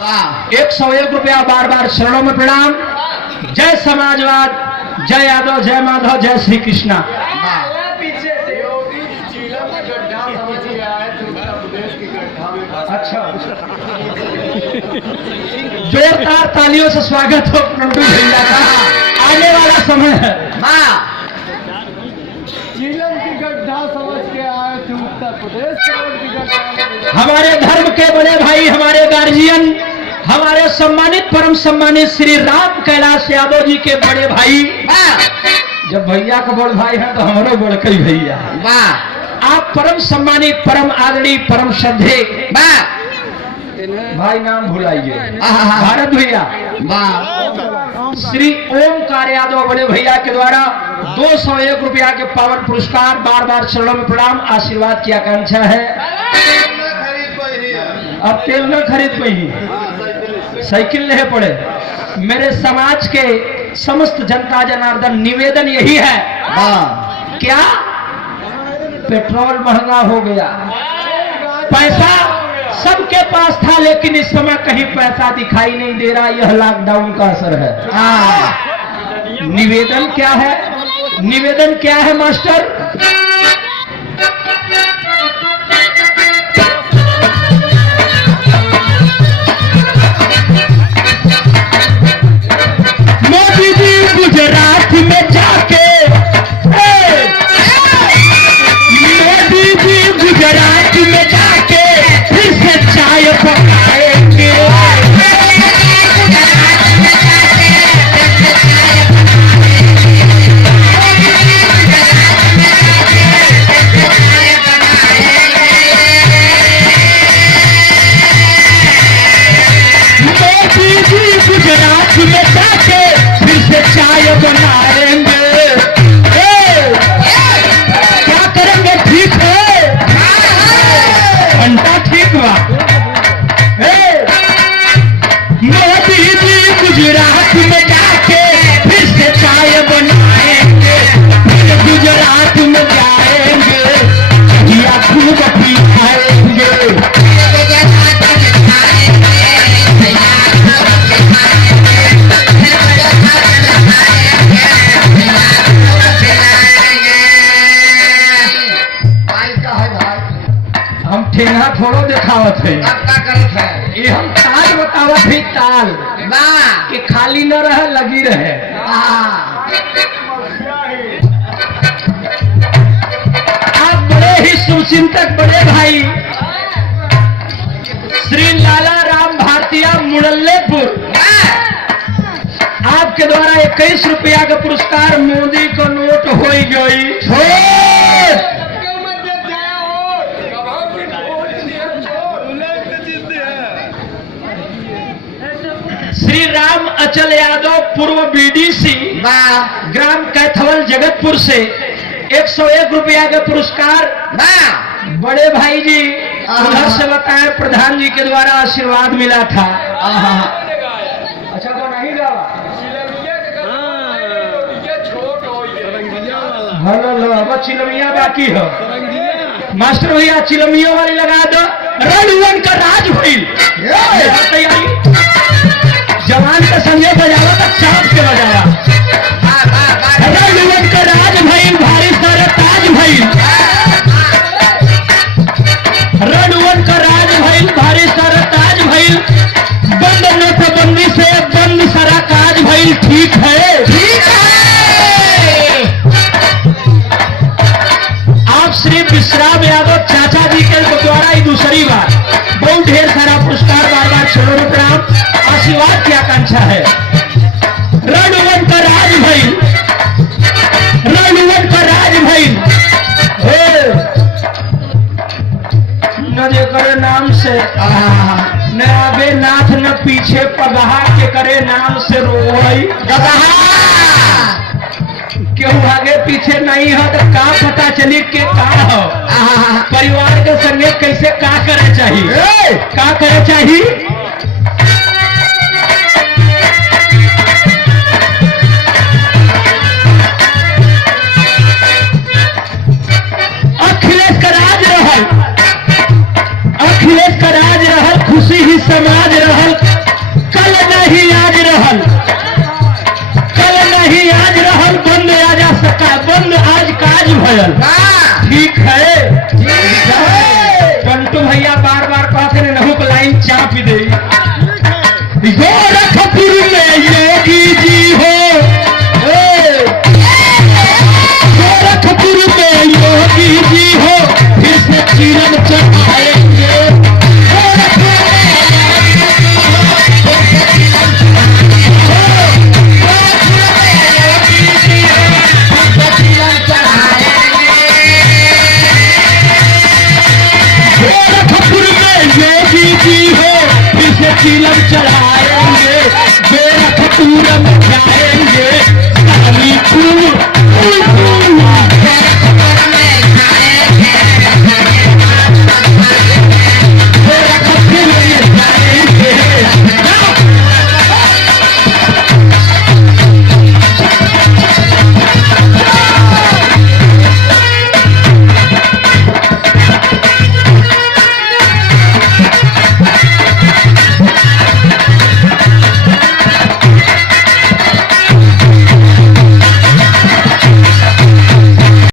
101 रुपया बार बार शरणों में प्रणाम। जय समाजवाद, जय यादव, जय माधव, जय श्री कृष्णा। अच्छा, जोरदार तालियों से स्वागत हो प्रंटू भैया का। आने वाला समय है। चीलम की गड्ढा समझ के आए थे उत्तर प्रदेश की गड्ढा। हमारे धर्म के बड़े भाई, हमारे गार्जियन, हमारे सम्मानित परम सम्मानित श्री राम कैलाश यादव जी के बड़े भाई। जब भैया का बड़ भाई है तो हमारे बड़कई भैया। आप परम सम्मानित, परम आदरणीय, परम श्रद्धे भाई, नाम भुलाइए, भारत भैया, श्री ओमकार यादव बड़े भैया के द्वारा 201 रुपया के पावन पुरस्कार, बार बार चरणों में प्रणाम, आशीर्वाद की आकांक्षा है। अब तेल न खरीद पाई, साइकिल ले पड़े। मेरे समाज के समस्त जनता जनार्दन निवेदन यही है, क्या पेट्रोल महंगा हो गया, पैसा सबके पास था लेकिन इस समय कहीं पैसा दिखाई नहीं दे रहा। यह लॉकडाउन का असर है। निवेदन क्या है, निवेदन क्या है मास्टर? मोदी जी गुजरात में जाके, मोदी जी गुजरात में जाके फिर से चाय पकाएंगे। मोदी जी गुजरात में जाके फिर से चाय बनाएंगे। क्या करेंगे? ठीक है, घंटा ठीक हुआ। मोदी जी गुजरात में जाके फिर से चाय बनाएंगे, फिर गुजरात में जाएंगे, या खूब पिलाएंगे। हम ठेंगा थोड़ो दिखावत है, ये हम ताल बतावत है, ताल कि खाली न रहे, लगी रहे। आप बड़े ही सुचिंतक बड़े भाई श्री लाला राम भारतीय मुड़ल्लेपुर, आपके द्वारा 21 रुपया का पुरस्कार, मोदी को नोट हो गई। श्री राम अचल यादव पूर्व बीडीसी, ग्राम कैथवल जगतपुर से 101 रुपया का पुरस्कार। बड़े भाई जी उधर से बताए, प्रधान जी के द्वारा आशीर्वाद मिला था। अच्छा, तो नहीं गावा हेलो, चिलमिया बाकी हो। मास्टर भैया चिलमियों वाली लगा दो। रणवन का राज भइल, जवान का संजय बजावा तो चाप के बजावा। रणवन का राज भइल, भारी सारे ताज भइल। रणवन का राज भइल, भारी सारा ताज भइल। बंद नोटबंदी से बंद सारा काज भइल। ठीक है, ठीक है। आप श्री विश्राम यादव चाचा जी के द्वारा ही दूसरी बार बहुत ढेर सारा पुरस्कार, बार बार चरणों में प्रणाम, आशीर्वाद की आकांक्षा है। रणवन का राज भइल, रणवन का राज भइल। न जे करे नाम से न आगे नाथ, न पीछे पगहा, के करे नाम से रोई केहू आगे पीछे नहीं हो तो का पता चली के का हो। परिवार के संगे कैसे का करे चाहिए, का करे चाहिए। अखिलेश का राज रहल, अखिलेश का राज रहल, खुशी ही समाज रहल। गोरखपुर में योगी जी हो, गोरखपुर में योगी जी हो, फिर से चिरन चढ़ाएंगे। गोरखपुर में योगी जी हो, फिर से चिलम चढ़ाएंगे। गोरखपुर में